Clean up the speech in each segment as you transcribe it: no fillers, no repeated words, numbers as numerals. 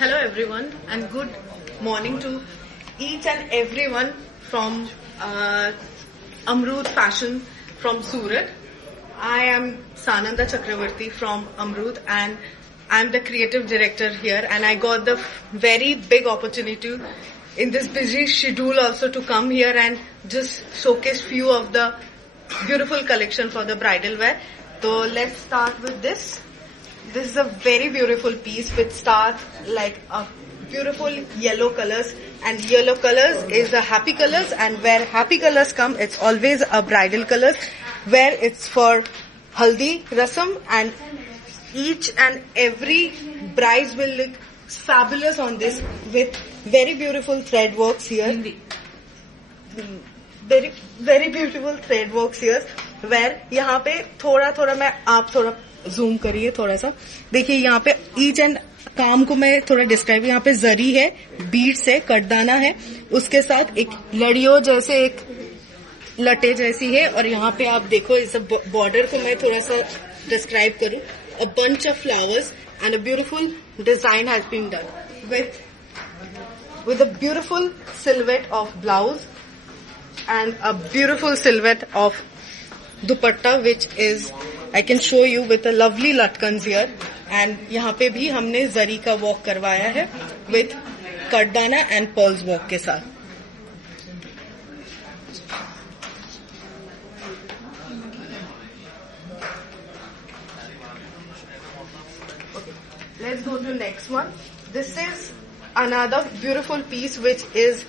Hello everyone and good morning to each and everyone from Amrut Fashion from Surat. I am Sananda Chakravarti from Amrut and I'm the creative director here, and I got the very big opportunity in this busy schedule also to come here and just showcase few of the beautiful collection for the bridal wear. So let's start with this. This is a very beautiful piece which starts like a beautiful yellow colors, and yellow colors is the happy colors, and where happy colors come, it's always a bridal colors where it's for haldi rasam, and each and every bride will look fabulous on this with very beautiful thread works here. Very beautiful thread works here where यहाँ पे थोड़ा मैं आप थोड़ा zoom करिए थोड़ा सा देखिए यहाँ पे ईच एंड काम को मैं थोड़ा डिस्क्राइब यहाँ पे जरी है, बीड्स है, कटदाना है, उसके साथ एक लड़ियों जैसे एक लटे जैसी है, और यहाँ पे आप देखो इस बॉर्डर को मैं थोड़ा सा डिस्क्राइब करूँ. A bunch of flowers and a beautiful design has been done with a beautiful silhouette of blouse and a beautiful silhouette of dupatta, which is I can show you with a lovely latkans here. And यहाँ पे भी हमने जरी का work करवाया है with कटदाना and pearls work के साथ. Okay, let's go to the next one. This is another beautiful piece which is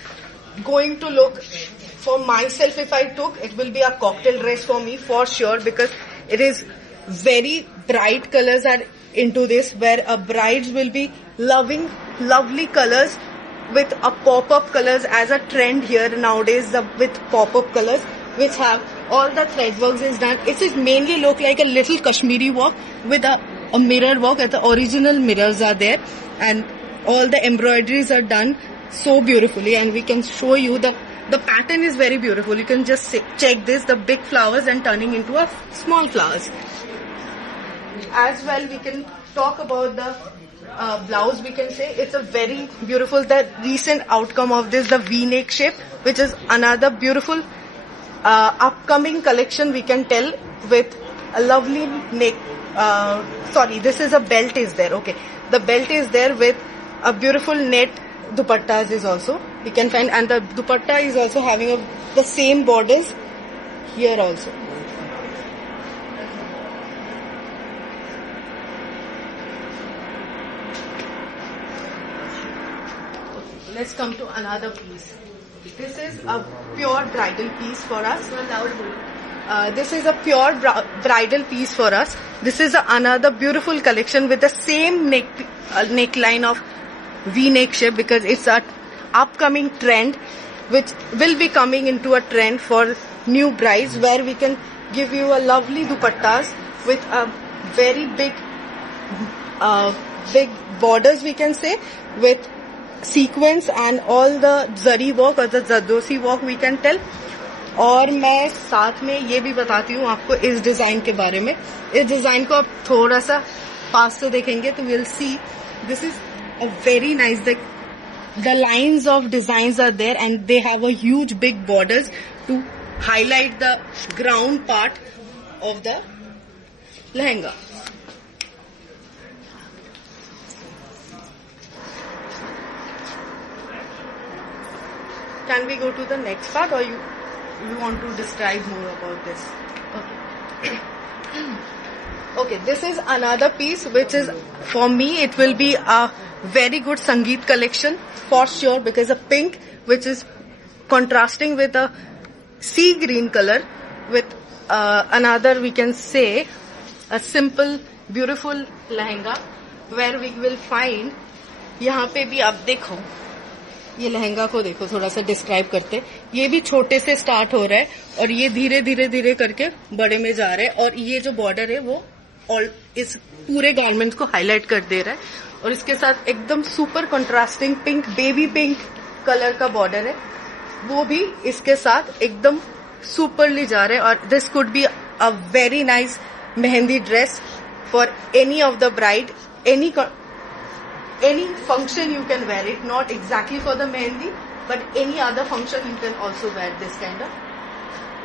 going to look, for myself if I took, it will be a cocktail dress for me for sure, because it is very bright colors are into this, where a brides will be loving lovely colors with a pop-up colors as a trend here nowadays, with pop-up colors which have all the thread works is done. It is mainly look like a little Kashmiri work with a mirror work, and the original mirrors are there, and all the embroideries are done so beautifully, and we can show you the pattern is very beautiful. You can just check this, the big flowers and turning into a small flowers. As well, we can talk about the blouse. We can say it's a very beautiful, the recent outcome of this, the V-neck shape, which is another beautiful upcoming collection, we can tell, with a lovely neck. This is a belt is there. Okay, the belt is there with a beautiful net dupattas is also we can find, and the dupatta is also having the same borders here also. Let's come to another piece. This is a pure bridal piece for us. This is a pure bridal piece for us. This is another beautiful collection with the same neckline of V-neck shape, because it's a upcoming trend which will be coming into a trend for new brides, where we can give you a lovely dupattas with a very big borders, we can say, with sequence and all the zari work or the zardosi work we can tell. और मैं साथ में ये भी बताती हूँ आपको इस डिजाइन के बारे में. इस डिजाइन को आप थोड़ा सा पास से देखेंगे तो will see this is a very nice, the lines of designs are there, and they have a huge big borders to highlight the ground part of the lehenga. Can we go to the next part, or you want to describe more about this? Okay. Okay, this is another piece which is, for me, it will be a very good Sangeet collection for sure, because a pink which is contrasting with a sea green color with another, we can say, a simple beautiful lehenga, where we will find, यहाँ पे भी आप देखो, ये लहंगा को देखो थोड़ा सा डिस्क्राइब करते, ये भी छोटे से स्टार्ट हो रहा है और ये धीरे धीरे धीरे करके बड़े में जा रहा है, और ये जो बॉर्डर है वो इस पूरे गारमेंट्स को हाईलाइट कर दे रहा है, और इसके साथ एकदम super contrasting pink, baby pink colour का बॉर्डर है, वो भी इसके साथ एकदम सुपरली जा रहे हैं. और this could be a very nice mehndi dress for any of the bride, any any function you can wear it, not exactly for the mehendi, but any other function you can also wear this kind of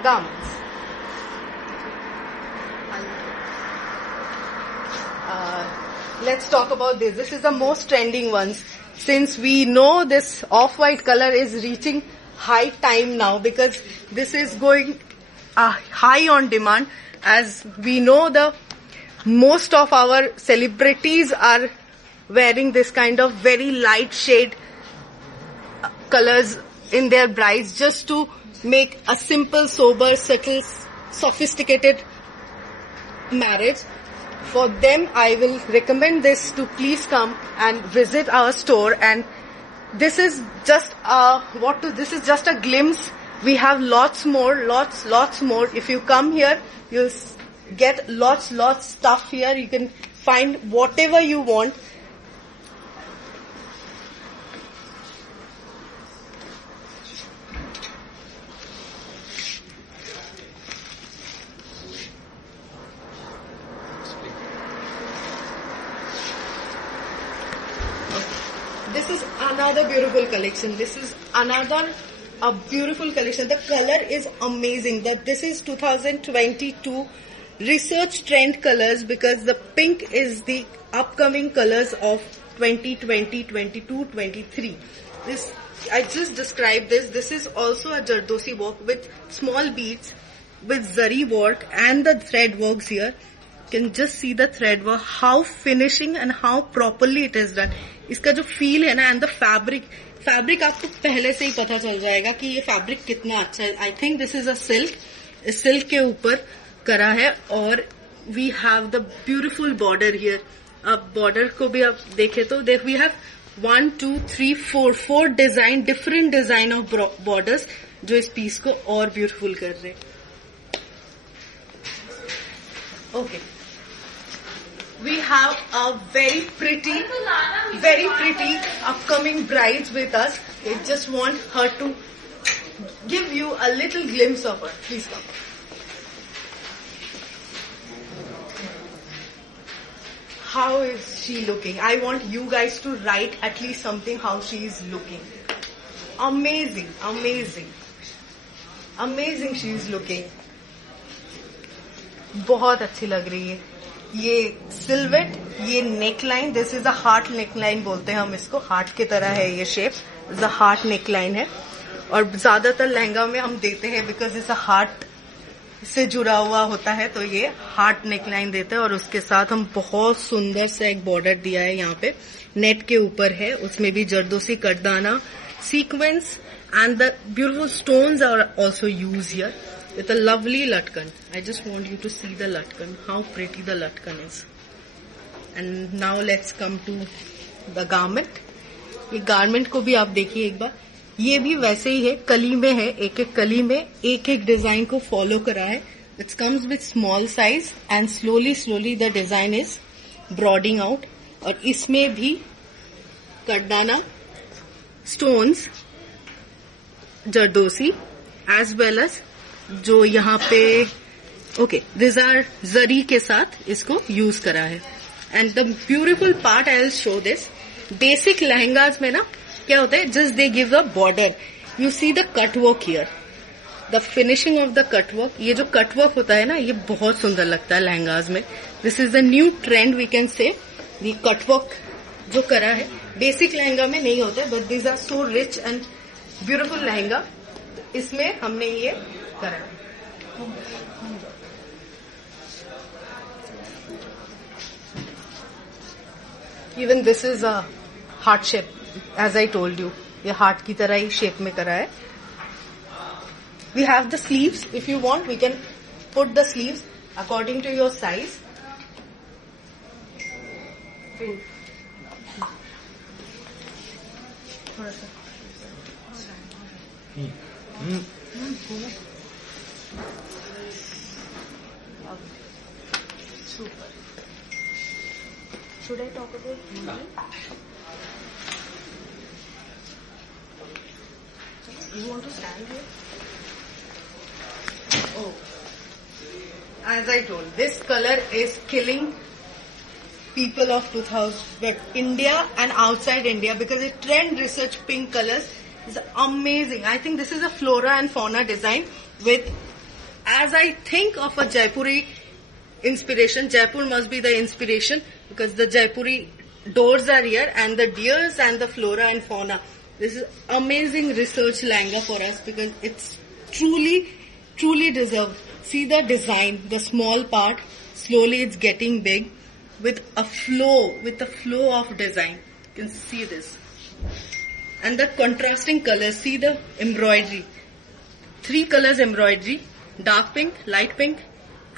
garments. Let's talk about this. This is the most trending ones. Since we know this off-white color is reaching high time now, because this is going high on demand. As we know, the most of our celebrities are wearing this kind of very light shade colors in their brides, just to make a simple, sober, subtle, sophisticated marriage. For them, I will recommend this to please come and visit our store. And this is just this is just a glimpse. We have lots more. If you come here, you'll get lots stuff here. You can find whatever you want. This is another beautiful collection. This is another beautiful collection. The color is amazing. This is 2022 research trend colors, because the pink is the upcoming colors of 2020, 22, 23. This, I just described this. This is also a Jardosi work with small beads, with zari work and the thread works here. You can just see the thread work, how finishing and how properly it is done. इसका जो feel है ना, and the fabric आपको पहले से ही पता चल जाएगा कि ये फैब्रिक कितना अच्छा है. I think this is a silk के ऊपर करा है. और we have the beautiful border here. अब बॉर्डर को भी आप देखें तो we have 1 2 3 4 design, different design of borders, जो इस पीस को और ब्यूटिफुल कर रहे हैं. Okay, we have a very pretty upcoming brides with us. I just want her to give you a little glimpse of her. Please come. How is she looking? I want you guys to write at least something how she is looking. Amazing she is looking. बहुत अच्छी लग रही है. ये silhouette, ये neckline, this is a heart neckline बोलते हैं हम इसको. हार्ट की तरह है ये shape, is a heart neckline है. और ज्यादातर लहंगा में हम देते हैं बिकॉज इस हार्ट से जुड़ा हुआ होता है, तो ये हार्ट नेकलाइन देते हैं. और उसके साथ हम बहुत सुंदर सा एक बॉर्डर दिया है यहाँ पे, नेट के ऊपर है. उसमें भी zardozi cutdana sequence and the beautiful stones are also use here with a lovely latkan. I just want you to see the latkan, how pretty the latkan is. And now let's come to the garment. ये garment को भी आप देखिए एक बार. ये भी वैसे ही है, कली में है, एक एक कली में एक एक डिजाइन को फॉलो करा है. It comes with small size and slowly the design is broadening out. और इसमें भी कटदाना, stones, zardozi as well as जो यहाँ पे दिस आर जरी के साथ इसको यूज करा है. And the beautiful part, I will show this. Basic lehengas में ना क्या होता है, just they give a border. You see the cut work here, the finishing of the cut work. ये जो कट वर्क होता है ना, ये बहुत सुंदर लगता है लहंगाज में. This is the new trend, we can say. The cut work जो करा है बेसिक लहंगा में नहीं होता है, but this are so rich and beautiful lehenga. इसमें हमने ये करा. Even this is a heart shape, as I told you. ये हार्ट की तरह ही शेप में करा है. We have the sleeves. If you want, we can put the sleeves according to your size. Super. Should I talk about Hindi? You want to stand here? Oh. As I told, this color is killing people of 2000, but India and outside India, because it trend research pink colors is amazing. I think this is a flora and fauna design with, as I think of a Jaipuri inspiration, Jaipur must be the inspiration because the Jaipuri doors are here and the deers and the flora and fauna. This is amazing research langa for us because it's truly deserved. See the design, the small part, slowly it's getting big with a flow of design. You can see this. And the contrasting colors, see the embroidery. 3 colors embroidery, dark pink, light pink,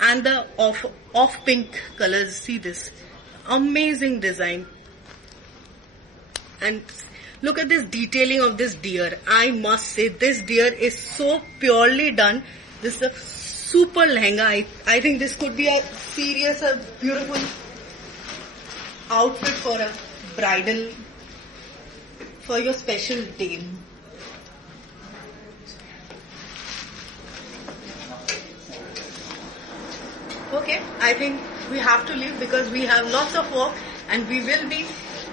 and the off pink colors. See this. Amazing design. And look at this detailing of this deer. I must say this deer is so purely done. This is a super lehenga. I think this could be a beautiful outfit for a bridal, for your special day. Okay, I think we have to leave because we have lots of work and we will be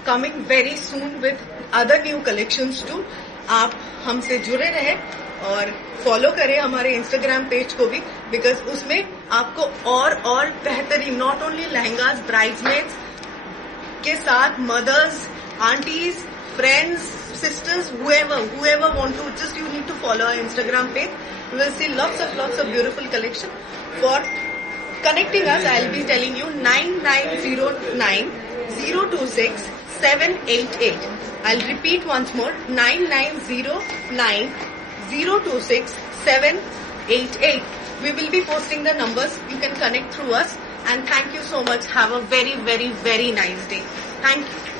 coming very soon with other new collections too. आप हमसे जुड़े रहे और follow करें हमारे Instagram page को भी, because उसमें आपको और बेहतरीन नॉट ओनली लहंगास ब्राइड्समेड्स के साथ mothers, aunties, friends, sisters, whoever want to, just you need to follow our Instagram page. You will see lots of beautiful collection. For connecting us, I'll be telling you 9909 026 788. I'll repeat once more, 9909 026 788. We will be posting the numbers. You can connect through us. And thank you so much. Have a very nice day. Thank you.